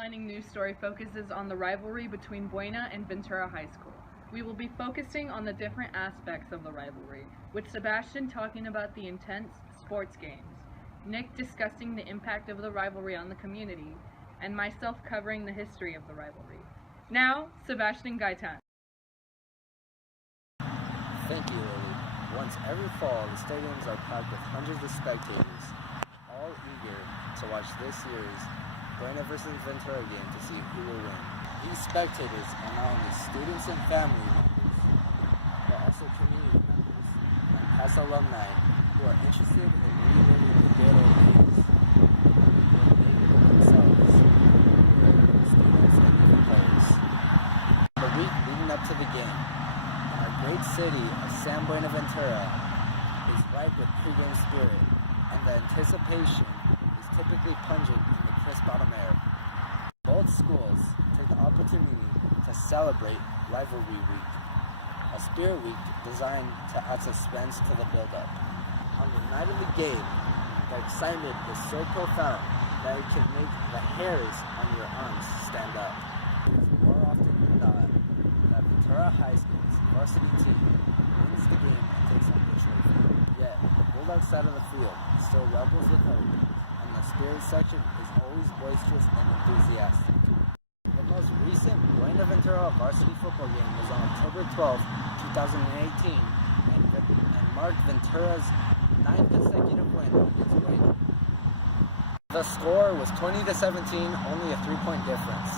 headlining news story focuses on the rivalry between Buena and Ventura High School. We will be focusing on the different aspects of the rivalry, with Sebastian talking about the intense sports games, Nick discussing the impact of the rivalry on the community, and myself covering the history of the rivalry. Now, Sebastian Gaitan. Thank you, Lily. Once every fall, the stadiums are packed with hundreds of spectators, all eager to watch this year's Buena versus Ventura game to see who will win. These spectators are not only students and family members, but also community members and past alumni who are interested in reliving the good old days themselves, students and youth players. The week leading up to the game, our great city of San Buenaventura is ripe with pregame spirit, and the anticipation is typically pungent in the crisp autumn air. Both schools take the opportunity to celebrate Rivalry Week, a spirit week designed to add suspense to the build-up. On the night of the game, the excitement is so profound that it can make the hairs on your arms stand up. It is more often than not that Ventura High School's varsity team wins the game and takes home the trophy. Yet, the Bulldog side of the field still rebels with hope, and the spirit section is always boisterous and enthusiastic. The most recent Buena Ventura varsity football game was on October 12, 2018, and marked Ventura's 9th consecutive win against Buena. The score was 20-17, only a 3-point difference.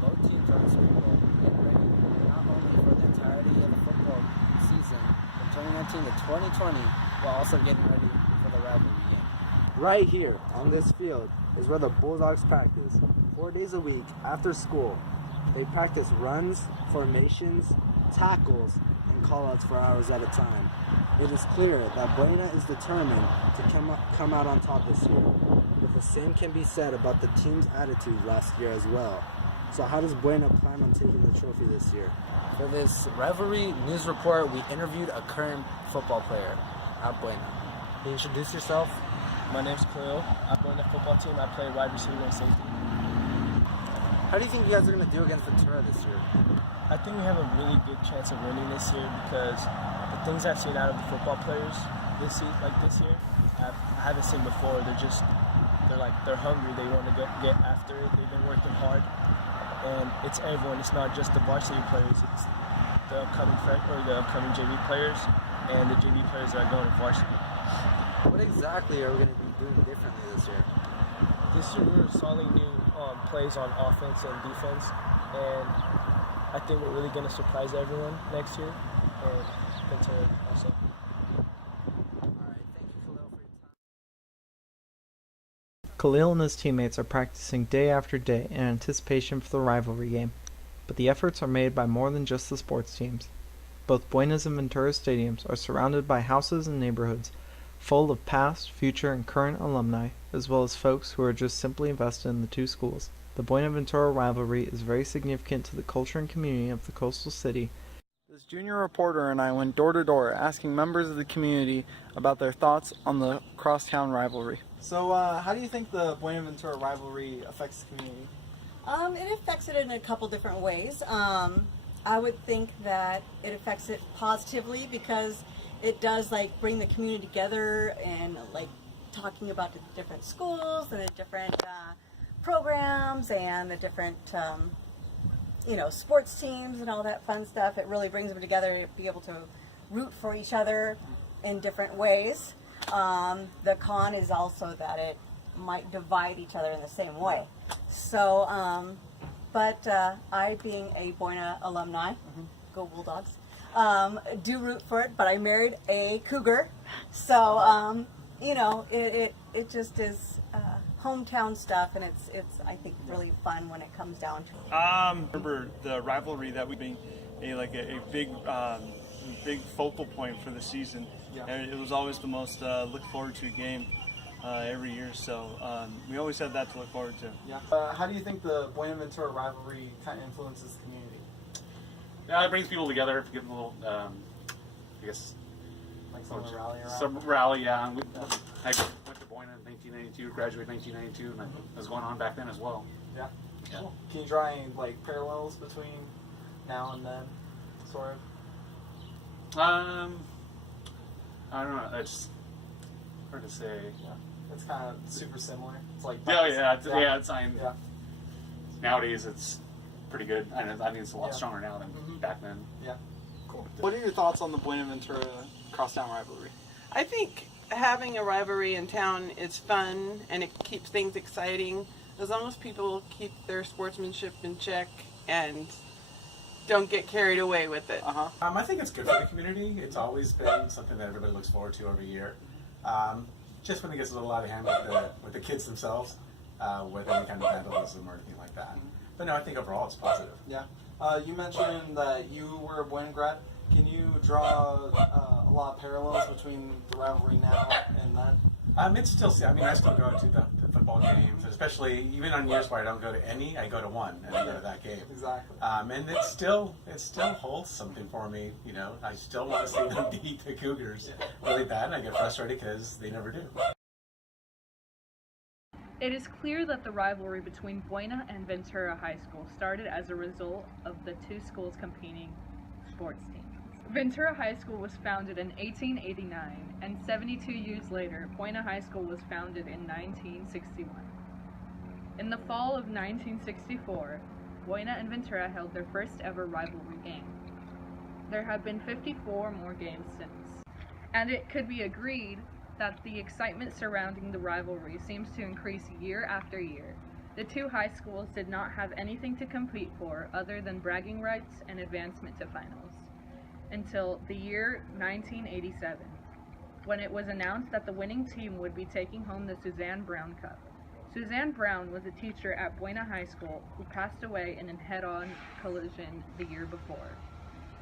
Both teams are in school and ready not only for the entirety of the football season from 2019 to 2020, but also getting ready for the rivalry game. Right here on this field is where the Bulldogs practice 4 days a week after school. They practice runs, formations, tackles, and call-outs for hours at a time. It is clear that Buena is determined to come out on top this year, but the same can be said about the team's attitude last year as well. So how does Buena plan on taking the trophy this year? For this rivalry news report, we interviewed a current football player at Buena. Can you introduce yourself? My name's Khalil. I'm on the football team. I play wide receiver and safety. How do you think you guys are going to do against Ventura this year? I think we have a really good chance of winning this year because the things I've seen out of the football players this year, I haven't seen before. They're hungry. They want to get after it. They've been working hard, and it's everyone. It's not just the varsity players. It's the upcoming JV players and the JV players that are going to varsity. What exactly are we going to be doing differently this year? This year we're installing new plays on offense and defense, and I think we're really going to surprise everyone next year, and Ventura also. All right, thank you, Khalil, for your time. Khalil and his teammates are practicing day after day in anticipation for the rivalry game, but the efforts are made by more than just the sports teams. Both Buena's and Ventura's stadiums are surrounded by houses and neighborhoods full of past, future, and current alumni, as well as folks who are just simply invested in the two schools. The Buena Ventura rivalry is very significant to the culture and community of the coastal city. This junior reporter and I went door to door asking members of the community about their thoughts on the crosstown rivalry. So, how do you think the Buena Ventura rivalry affects the community? It affects it in a couple different ways. I would think that it affects it positively because it does bring the community together and talking about the different schools and the different programs and the different sports teams and all that fun stuff. It really brings them together to be able to root for each other in different ways. The con is also that it might divide each other in the same way. So, but I, being a Buena alumni, go Bulldogs, do root for it, but I married a Cougar, so it just is hometown stuff, and it's I think really fun when it comes down to it. Remember the rivalry that we've been a big focal point for the season. Yeah. And it was always the most look forward to game every year, so we always had that to look forward to. Yeah. How do you think the Buena Ventura rivalry kind of influences the community? Yeah, it brings people together to give them a little, I guess, Some rally around? some rally. Yeah, I went to Buena in 1992, graduated in 1992, and it was going on back then as well. Yeah. Cool. Can you draw any like parallels between now and then, sort of? I don't know. It's hard to say. Yeah, it's kind of super similar. It's like yeah. Nowadays, it's pretty good. I mean, it's a lot stronger now than back then. Yeah. Cool. What are your thoughts on the Buena Ventura crosstown rivalry? I think having a rivalry in town is fun and it keeps things exciting as long as people keep their sportsmanship in check and don't get carried away with it. I think it's good for the community. It's always been something that everybody looks forward to every year. Just when it gets a little out of hand with the kids themselves, with any kind of vandalism or anything like that. But no, I think overall it's positive. Yeah. You mentioned that you were a Buena grad. Can you draw a lot of parallels between the rivalry now and then? It's still, I still go to the football games, especially even on years where I don't go to any, I go to one and I go to that game. Exactly. And it still holds something for me. You know, I still want to see them beat the Cougars really bad, and I get frustrated because they never do. It is clear that the rivalry between Buena and Ventura High School started as a result of the two schools competing sports teams. Ventura High School was founded in 1889, and 72 years later, Buena High School was founded in 1961. In the fall of 1964, Buena and Ventura held their first ever rivalry game. There have been 54 more games since, and it could be agreed that the excitement surrounding the rivalry seems to increase year after year. The two high schools did not have anything to compete for other than bragging rights and advancement to finals until the year 1987, when it was announced that the winning team would be taking home the Suzanne Brown Cup. Suzanne Brown was a teacher at Buena High School who passed away in a head-on collision the year before.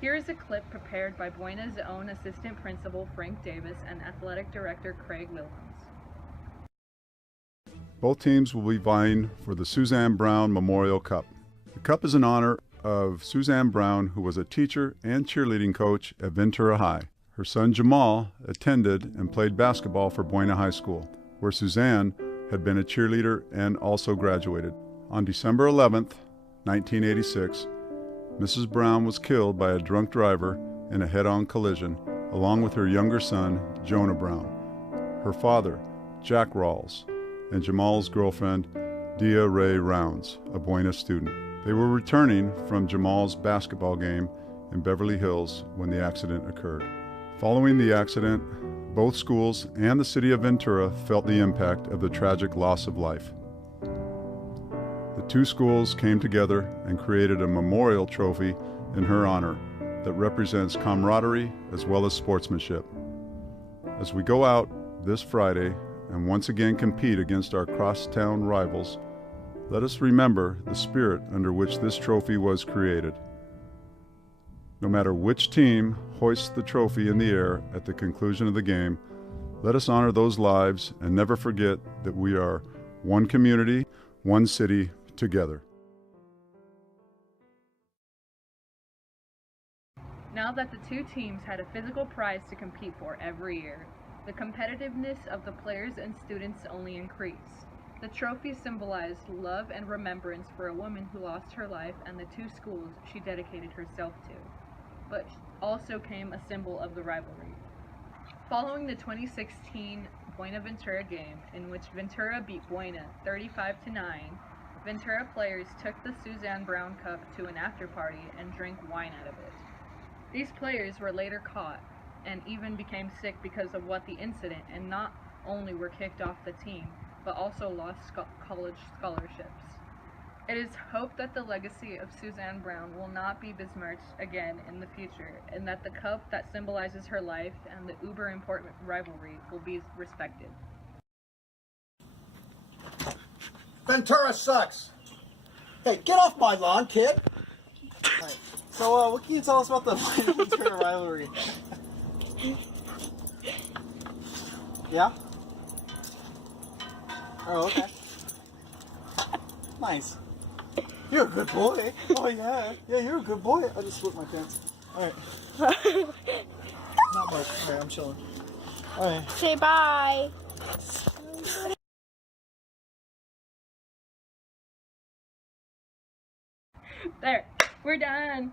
Here is a clip prepared by Buena's own assistant principal Frank Davis and athletic director Craig Williams. Both teams will be vying for the Suzanne Brown Memorial Cup. The cup is in honor of Suzanne Brown, who was a teacher and cheerleading coach at Ventura High. Her son Jamal attended and played basketball for Buena High School, where Suzanne had been a cheerleader and also graduated. On December 11th, 1986, Mrs. Brown was killed by a drunk driver in a head-on collision, along with her younger son, Jonah Brown, her father, Jack Rawls, and Jamal's girlfriend, Dia Ray Rounds, a Buena student. They were returning from Jamal's basketball game in Beverly Hills when the accident occurred. Following the accident, both schools and the city of Ventura felt the impact of the tragic loss of life. The two schools came together and created a memorial trophy in her honor that represents camaraderie as well as sportsmanship. As we go out this Friday and once again compete against our crosstown rivals, let us remember the spirit under which this trophy was created. No matter which team hoists the trophy in the air at the conclusion of the game, let us honor those lives and never forget that we are one community, one city, together. Now that the two teams had a physical prize to compete for every year, the competitiveness of the players and students only increased. The trophy symbolized love and remembrance for a woman who lost her life and the two schools she dedicated herself to, but also came a symbol of the rivalry. Following the 2016 Buena Ventura game, in which Ventura beat Buena 35-9, Ventura players took the Suzanne Brown Cup to an after-party and drank wine out of it. These players were later caught and even became sick because of what the incident, and not only were kicked off the team, but also lost college scholarships. It is hoped that the legacy of Suzanne Brown will not be besmirched again in the future, and that the cup that symbolizes her life and the uber important rivalry will be respected. Ventura sucks. Hey, get off my lawn, kid. Right. So, what can you tell us about the Buena Ventura rivalry? Yeah? Oh, okay. Nice. You're a good boy. Oh, yeah. Yeah, you're a good boy. I just slipped my pants. Alright. Not much. Alright, I'm chilling. Alright. Say bye. There, we're done.